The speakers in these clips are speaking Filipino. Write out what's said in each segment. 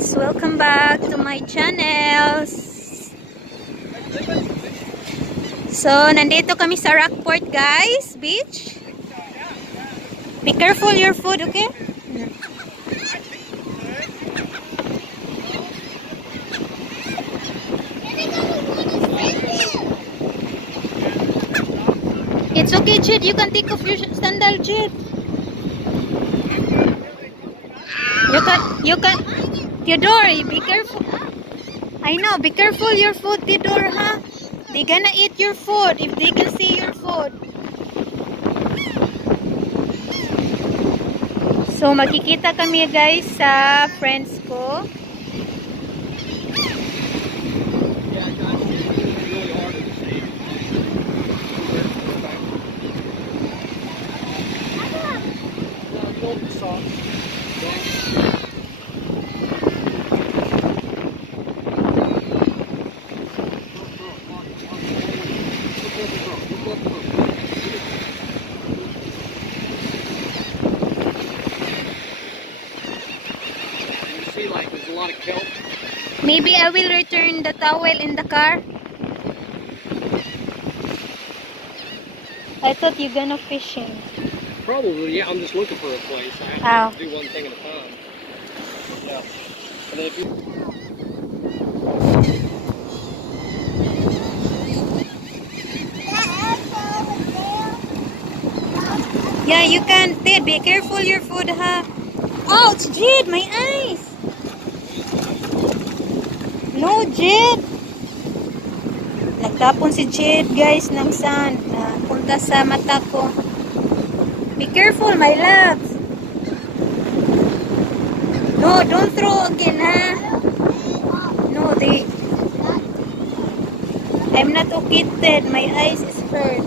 guys! Welcome back to my channel. So, nandito kami sa Rockport guys, beach. Be careful your food, okay? It's okay, Jid. You can take off your sandal, Jid. You can, Theodore, be careful. I know, be careful your food, Theodore, huh? They gonna eat your food if they can see your food. So, magkikita kami guys sa friends ko. Like there's a lot of kelp. Maybe I will return the towel in the car. I thought you're gonna fish him. Probably, yeah. I'm just looking for a place. I have to do one thing at a time. Yeah. And then if you Yeah, you can. Ted, be careful your food, huh? Ouch, Jid, my eyes. No, Jid. Nagtapon si Jid, guys, ng sand na punta sa mata ko. Be careful, my loves. No, don't throw again, ha? No, I'm not okay, Ted. My eyes is hurt.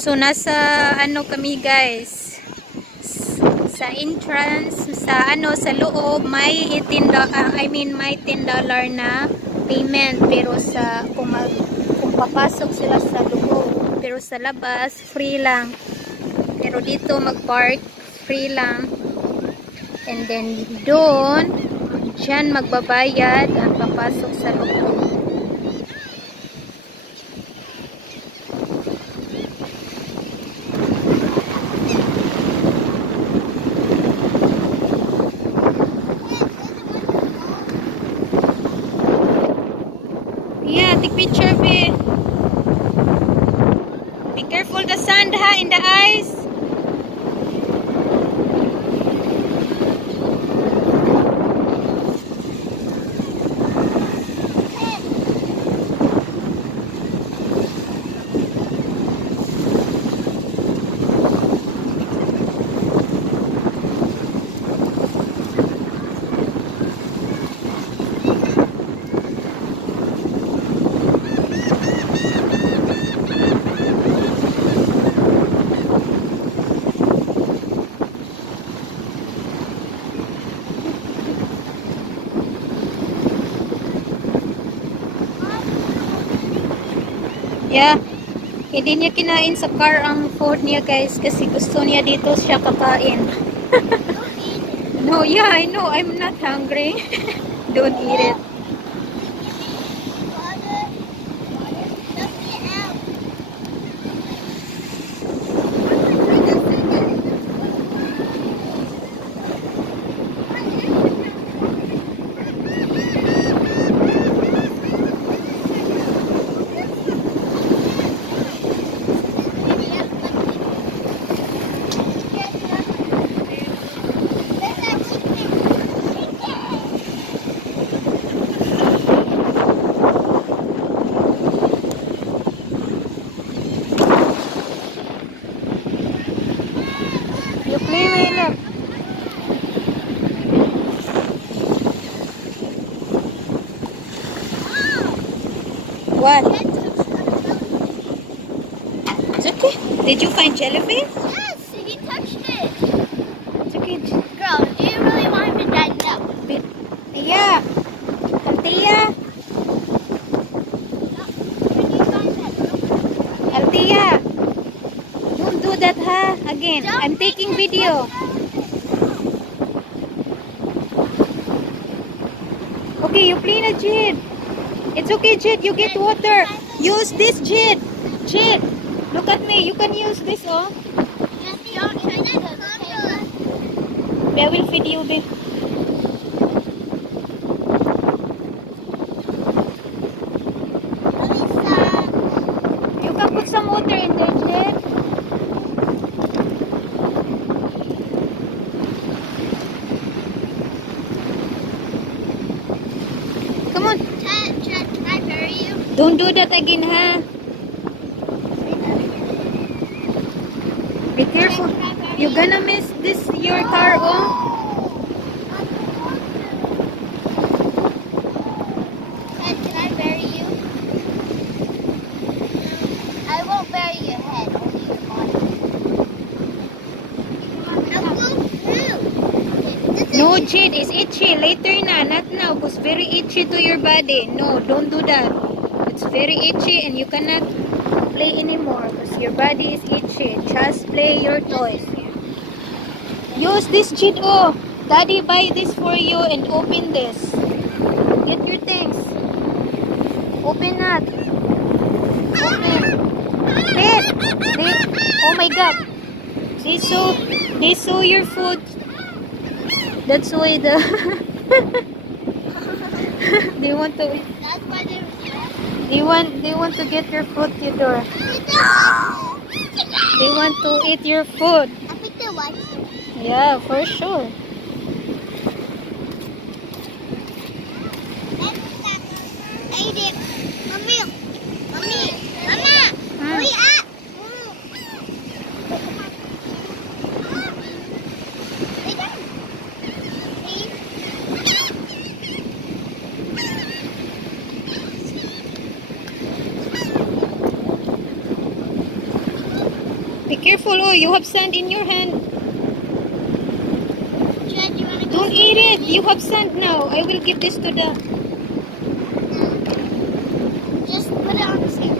So, nasa ano kami guys, sa entrance, sa loob, may $10 na payment, pero kung papasok sila sa loob, pero sa labas, free lang. Pero dito mag-park, free lang. And then, doon, dyan magbabayad at papasok sa loob. Yeah, take picture, be. Be careful the sand, ha, in the eyes. Yeah, hindi niya kinain sa car ang food niya guys kasi gusto niya dito siya kakain. No, yeah, I know. I'm not hungry. Don't eat it. Did you find jellyfish? Yes, he touched it. It's okay. Girl, do you really want him to die? No. Yeah. Althea. Althea. Don't do that, ha? Again. I'm taking video. Okay, you clean it, Jade. It's okay, Jade. You get water. Use this, Jade. Jade, look at me. You can use this, oh. I will feed you, babe. You can put some water in there, Jade. Come on. Can I bury you? Don't do that again, ha? Be careful. You're gonna miss this, your car, oh. Can I bury you? I won't bury your head, only your body. Now go through. No, Jade, it's itchy. Later na, not now. It's very itchy to your body. No, don't do that. It's very itchy and you cannot play anymore because your body is itchy. Just play your toys. Use this, Jade. Oh, Daddy buy this for you and open this. Get your things. Open that. Open. Oh my God. They saw your food. That's why they want to eat. That's why They want to get your food, Theodore. They want to eat your food. I think they like it. Yeah, for sure. Eat it. Mommy. Mama. Hurry up. Lay down. Please. Be careful, oh, you have sand in your hand. Chad, you wanna go? Don't eat it. You have sand now. I will give this to the... Just put it on the scale.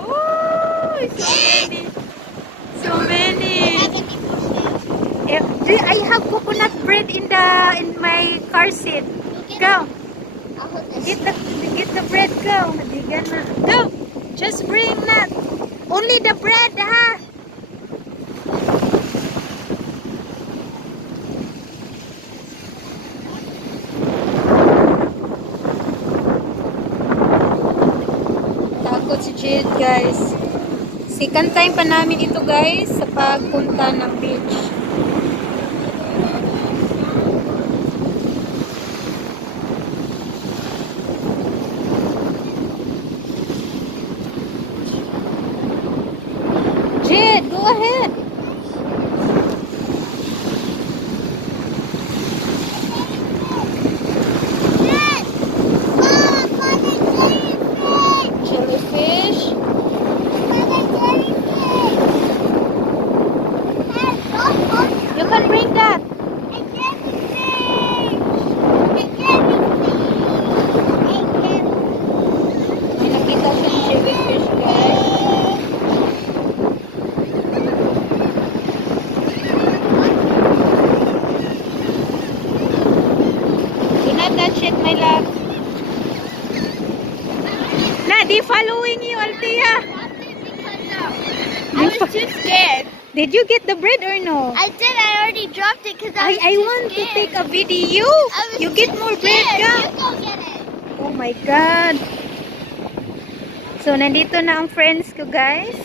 Oh, so many. I have coconut bread in my car seat. Go. I'll hold this. Get the bread. Go. Go. Just bring that. Only the bread, ha. Takot si Jade, guys. Second time pa namin ito, guys, sa pagpunta ng beach. Jade, go ahead. Yes! Mom, find a jellyfish! Jellyfish. Find a jellyfish! Yes, don't You can bring that. A jellyfish! A jellyfish! A jellyfish! May nakita siyang jellyfish, guys. Do not touch it, my love. They following you, Althea. I was too scared. Did you get the bread or no? I did. I already dropped it because I was I too want to scared. take a video. I was You get too more bread, scared. ka. You go get it. Oh my God. So, nandito na ang friends ko, guys.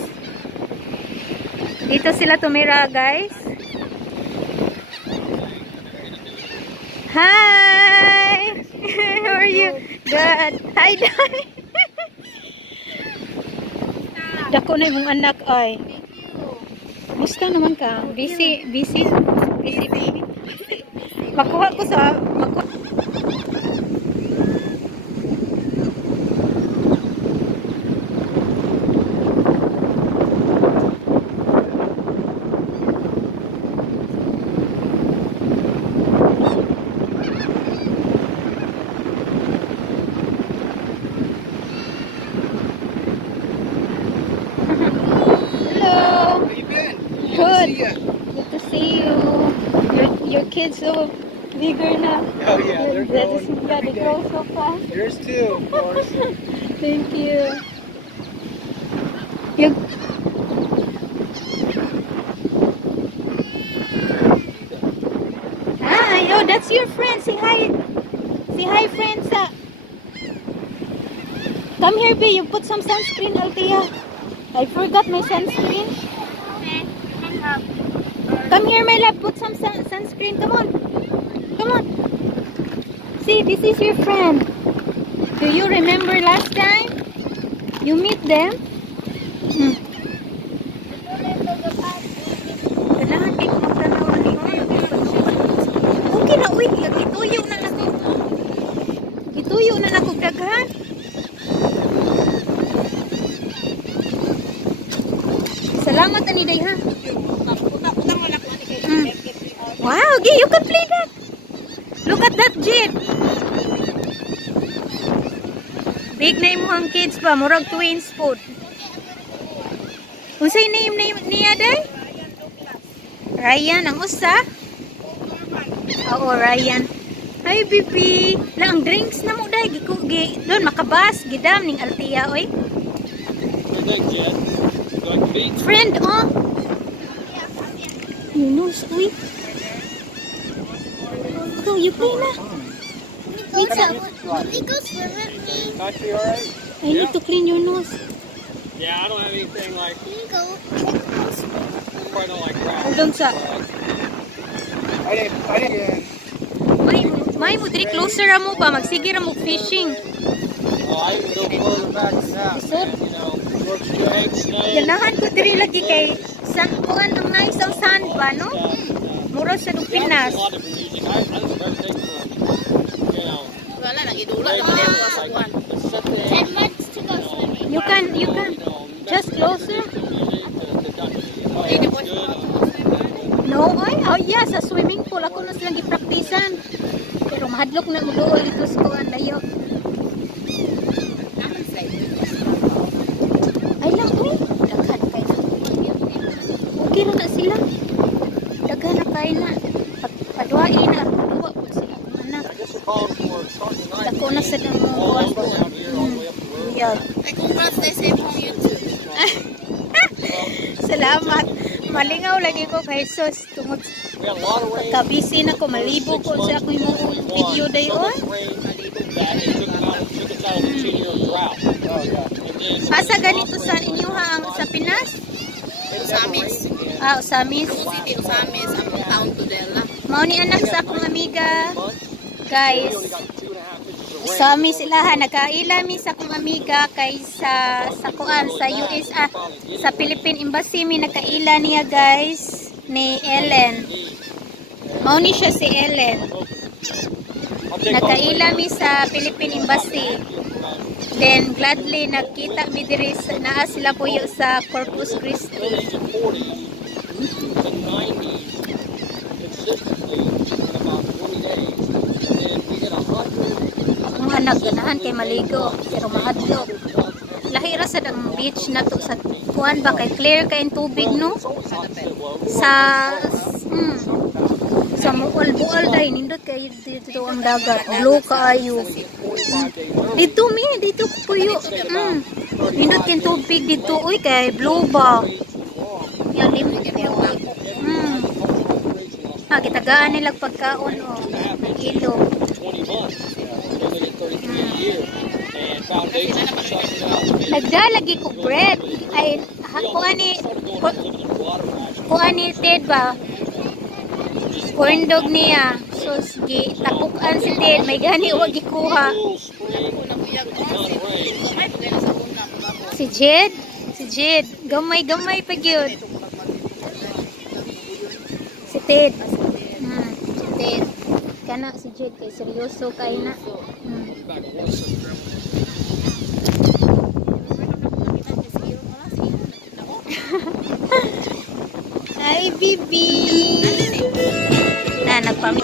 Dito sila tumira, guys. Hi! How are you? Good. Hi, Dad. Dako na yung anak, ay. Musta naman ka? Busy? Busy? Busy, baby? Makuha ko sa... Good to see you. Your kids so bigger now. Oh yeah, they're growing. Yeah, they grow so fast. Yours too, of course. Thank you. You. Hi, oh, that's your friend. Say hi. Say hi, friends. Come here, B. You put some sunscreen, Althea. I forgot my sunscreen. Come here, my love. Put some sunscreen. Come on. Come on. See, this is your friend. Do you remember last time? You meet them? Kailangan kayo magtanaw ni okay na, uy. Gituyo na ako. Gituyo na ako daghan. Salamat, Aniday, ha? Wow, okay, you can play that. Look at that jet. Big name mo ang kids pa, murag twins food. Unsay name niya day? Ryan ang usa? Oo, Ryan. Hi, baby. Lang drinks na mo day, doon makabas gidam ning Althea oy. Friend, oh. You know, sweet. Go, you play na. We go swimming, please. Country, alright? I need to clean your nose. Yeah, I don't have anything like. Can you go? Quite don't like crap. Hold on sa. I didn't. May mo diri closer ra mo ba magsige ra mo fishing. Oh, I can go further back than that. Isod. You know, work straight, snake. Ganahan ko diri lagi kay san kuan ang nice ang sand ba no? Mura sa Pinas. A lot of different music. I listen to everything from, you know. Wala nang idula lang din ako sa kuan. 10 months to go swimming. You can just closer. No, oh yeah, sa swimming pool ako na silang gipraktisan. Pero mahadlok na mo doon dito sa kuan dayo. Ay lang, uy. Daghan kay na. Okay ra na sila. Daghan na kay na. Padwain na. Duwa po sila. Anak. Dako na sa dang mo. Yeah. Ay, congrats, they say from YouTube. Salamat. Malingaw lagi ko kay sus. Tungod kabisi na ko. Malibo ko sa akong video dayon. Asa ganito sa inyo ang sa Pinas? Usamis. Ah, Usamis. City, Usamis. Ang town to Dela. Mao ni anak sa akong amiga. Guys, Usamis sila ha. Nakailami sa akong amiga kay sa kuan sa US sa Philippine Embassy mi nakaila niya guys ni Ellen. Mao ni siya si Ellen. Nakailami sa Philippine Embassy. Then gladly nakita mi diri naa sila puyo sa Corpus Christi. Ang anak ganahan kay maligo pero mahadlok. Lahira sa dang beach na to sa kuan ba kay clear kay tubig no? Sa muol-buol dahil nindot kay dito ang dagat. Blue kaayo. Dito dito puyo. Nindot kay tubig dito. Uy kay blue ba? Yan limit pero. Kitagaan nila pagkaon o. Ilog. Nagdalagi ko bread. Ay, kuha ni Ted ba? Corn dog niya. So, tapukan si Ted. May gani huwag ikuha. Si Jed? Si Jed. Gamay pag yun. Si Ted. Si Ted. kana si Jed kay seryoso kay na. Back once. Hi, Bibi!